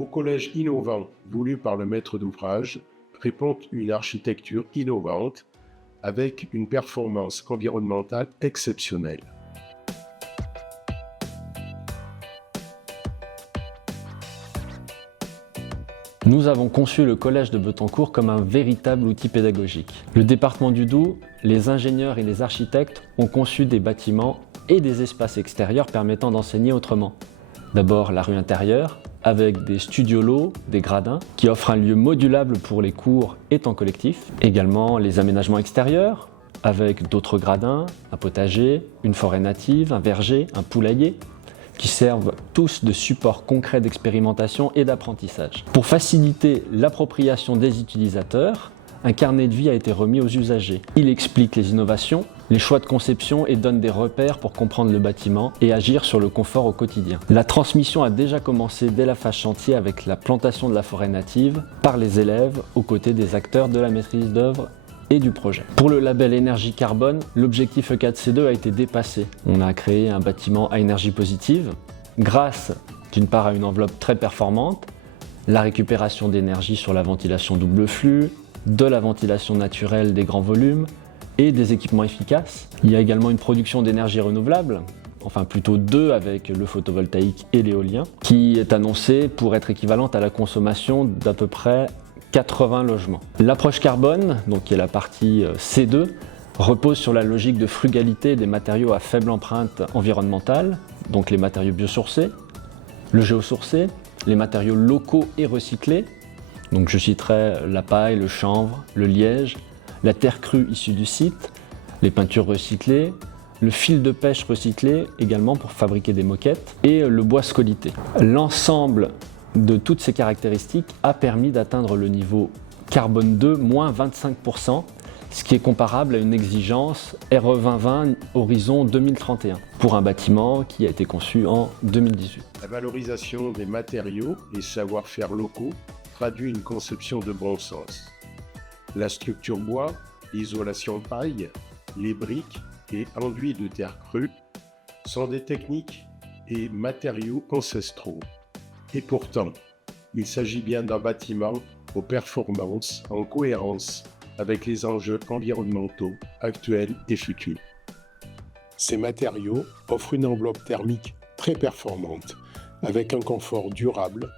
au collège innovant voulu par le maître d'ouvrage répond une architecture innovante avec une performance environnementale exceptionnelle. Nous avons conçu le collège de Betancourt comme un véritable outil pédagogique. Le département du Doubs, les ingénieurs et les architectes ont conçu des bâtiments et des espaces extérieurs permettant d'enseigner autrement. D'abord la rue intérieure, avec des studios lots, des gradins, qui offrent un lieu modulable pour les cours et temps collectifs. Également les aménagements extérieurs, avec d'autres gradins, un potager, une forêt native, un verger, un poulailler, qui servent tous de support concret d'expérimentation et d'apprentissage. Pour faciliter l'appropriation des utilisateurs, un carnet de vie a été remis aux usagers. Il explique les innovations, les choix de conception et donne des repères pour comprendre le bâtiment et agir sur le confort au quotidien. La transmission a déjà commencé dès la phase chantier avec la plantation de la forêt native par les élèves aux côtés des acteurs de la maîtrise d'œuvre et du projet. Pour le label énergie carbone, l'objectif E4C2 a été dépassé. On a créé un bâtiment à énergie positive grâce d'une part à une enveloppe très performante, la récupération d'énergie sur la ventilation double flux, de la ventilation naturelle des grands volumes et des équipements efficaces. Il y a également une production d'énergie renouvelable, enfin plutôt deux avec le photovoltaïque et l'éolien, qui est annoncée pour être équivalente à la consommation d'à peu près 80 logements. L'approche carbone, donc qui est la partie C2, repose sur la logique de frugalité des matériaux à faible empreinte environnementale, donc les matériaux biosourcés, le géosourcé, les matériaux locaux et recyclés, donc je citerai la paille, le chanvre, le liège, la terre crue issue du site, les peintures recyclées, le fil de pêche recyclé également pour fabriquer des moquettes et le bois scolité. L'ensemble de toutes ces caractéristiques a permis d'atteindre le niveau carbone 2, moins 25%, ce qui est comparable à une exigence RE 2020 horizon 2031 pour un bâtiment qui a été conçu en 2018. La valorisation des matériaux et savoir-faire locaux traduit une conception de bon sens. La structure bois, l'isolation paille, les briques et enduits de terre crue sont des techniques et matériaux ancestraux. Et pourtant, il s'agit bien d'un bâtiment aux performances en cohérence avec les enjeux environnementaux actuels et futurs. Ces matériaux offrent une enveloppe thermique très performante, avec un confort durable,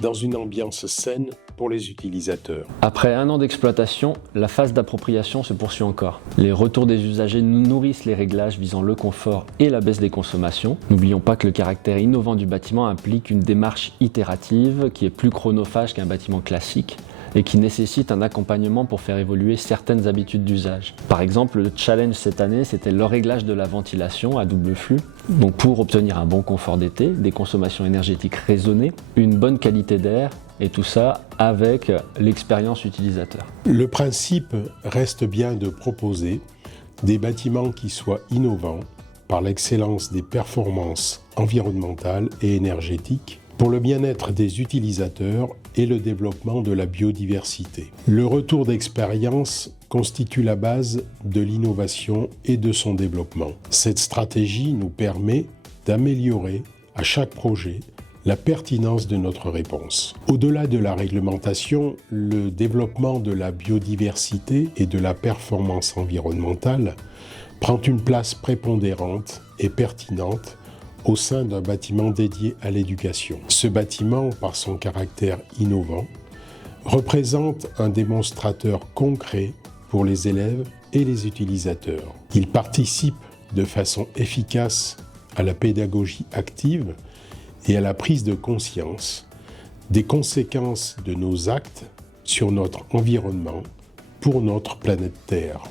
dans une ambiance saine pour les utilisateurs. Après un an d'exploitation, la phase d'appropriation se poursuit encore. Les retours des usagers nourrissent les réglages visant le confort et la baisse des consommations. N'oublions pas que le caractère innovant du bâtiment implique une démarche itérative qui est plus chronophage qu'un bâtiment classique et qui nécessite un accompagnement pour faire évoluer certaines habitudes d'usage. Par exemple, le challenge cette année, c'était le réglage de la ventilation à double flux, donc pour obtenir un bon confort d'été, des consommations énergétiques raisonnées, une bonne qualité d'air, et tout ça avec l'expérience utilisateur. Le principe reste bien de proposer des bâtiments qui soient innovants par l'excellence des performances environnementales et énergétiques, pour le bien-être des utilisateurs et le développement de la biodiversité. Le retour d'expérience constitue la base de l'innovation et de son développement. Cette stratégie nous permet d'améliorer à chaque projet la pertinence de notre réponse. Au-delà de la réglementation, le développement de la biodiversité et de la performance environnementale prend une place prépondérante et pertinente au sein d'un bâtiment dédié à l'éducation. Ce bâtiment, par son caractère innovant, représente un démonstrateur concret pour les élèves et les utilisateurs. Il participe de façon efficace à la pédagogie active et à la prise de conscience des conséquences de nos actes sur notre environnement pour notre planète Terre.